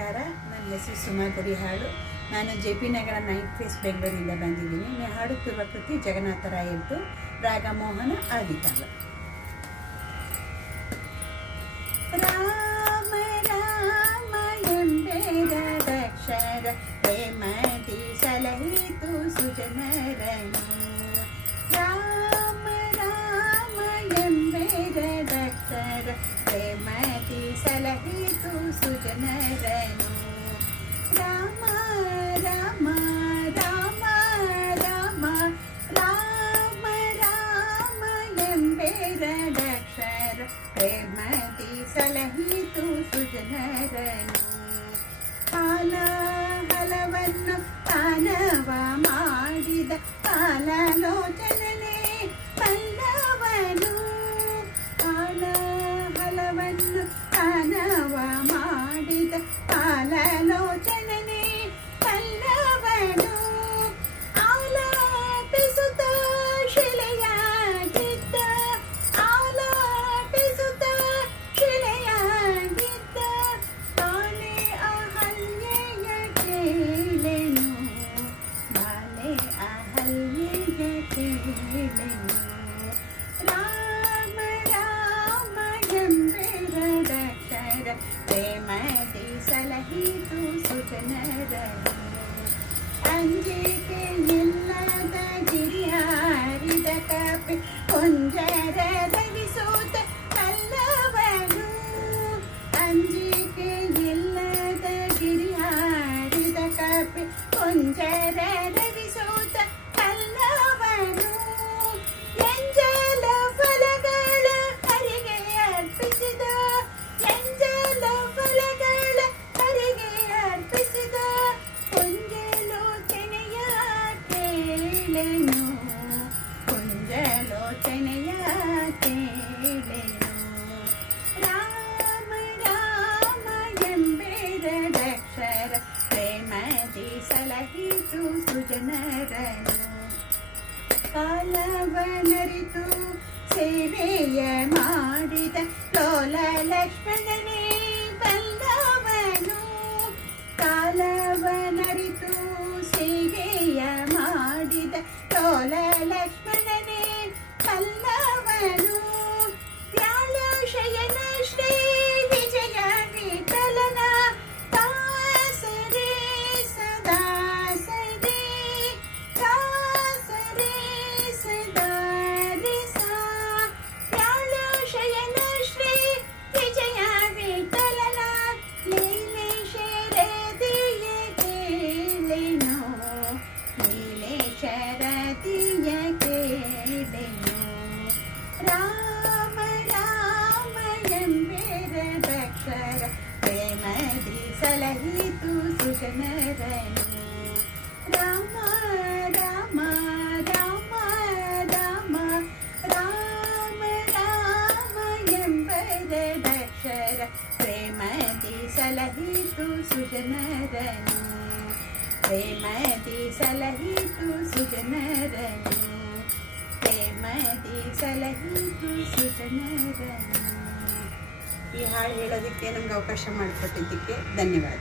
ನಮಸ್ಕಾರ. ನನ್ನ ಹೆಸರು ಸುಮಾ ಹಾಡು ನಾನು J P Nagar ninth phase ಬೆಂಗಳೂರಿಂದ ಬಂದಿದ್ದೀನಿ. ಹಾಡುತ್ತಿರುವ ಕೃತಿ ಜಗನ್ನಾಥರಾಯದ್ದು ರಾಗ ಮೋಹನ ಆದಿತಾಳ ರಾಮ ರಾಮ ಎಂಬೆರಡಕ್ಷರ ಪ್ರೇಮದಿ ಸಲಹಿತು ಸುಜನರನು. ರಾಮ ರಾಮ ಎಂಬೆರಡಕ್ಷರ ಪ್ರೇಮದಿ ಸಲಹಿತು ಸುಜನರನು ರಾಮ ರಾಮ ರಾಮ ರಾಮ ರಾಮ ರಾಮ ಎಂಬೆರಡಕ್ಷರ ಪ್ರೇಮದಿ ಸಲಹಿತು ಸುಜನರನು ಕಾಲ ಹಲವನ್ನು ತಾನವ ಮಾಡಿದ ಕಾಲಲೋಚನನೆ ಕಾಲಲೋಚನನೆ ಪಲ್ಲವನು ಆಲಾಪಿಸುತ್ತ ಶಿಲೆಯಾಗಿದ್ದ ಆಲಾಪಿಸುತ್ತ ಶಿಲೆಯಾಗಿದ್ದ ಬಾಲೆ ಅಹಲ್ಯೆಯ ಕೇಳೆನು ಬಾಲೆ ಅಹಲ್ಯೆಯ ಕೇಳೆನು ರಾಮ ರಾಮ ಎಂಬೆರಡಕ್ಷರ ಪ್ರೇಮದಿ ಕಲಹಿತು ಸುಖನರ ಅಂಜಿಕೆ ಇಲ್ಲದ ಜಿ ಕೇಳೆನು ಕೊಂಜಲೋಚನೆಯ ಕೇಳೆನು ರಾಮ ರಾಮ ಎಂಬೆರಡಕ್ಷರ ಪ್ರೇಮದಿ ಸಲಹಿತು ಸುಜನರನು ಕಾಲವನರಿತು ಸೇವೆಯ ಮಾಡಿದ ಲೋಲ ಲಕ್ಷ್ಮಣನೇ ಬಲ್ಲವನು ರಾಮ ಎಂಬೆರಡಕ್ಷರ ಪ್ರೇಮದಿ ಸಲಹಿತು ಸುಜನರನು ರಾಮ ರಾಮ ರಾಮ ರಾಮ ರಾಮ ರಾಮ ಎಂಬೆರಡಕ್ಷರ ಪ್ರೇಮದಿ ಸಲಹಿತು ಸುಜನರನು ಪ್ರೇಮದಿ ಸಲಹಿತು ಸುಜನರನು ಪ್ರೇಮದಿ ಸಲಹಿತು ಸುಜನರನು ಈ ಹಾಡು ಹೇಳೋದಕ್ಕೆ ನಮ್ಗೆ ಅವಕಾಶ ಮಾಡಿಕೊಟ್ಟಿದ್ದಕ್ಕೆ ಧನ್ಯವಾದ